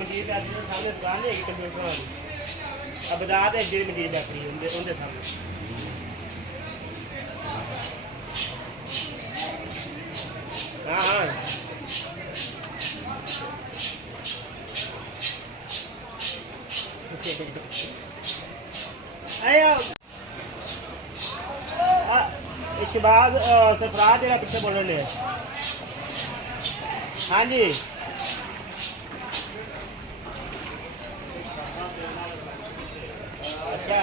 मजीद सामने दुकान है कंप्यूटर वाली अब बता दे जी मजीद बैकरी उनके सामने हाँ हाँ शहबाज सरफराज जरा पीछे बोल रहे हैं हाँ जी अच्छा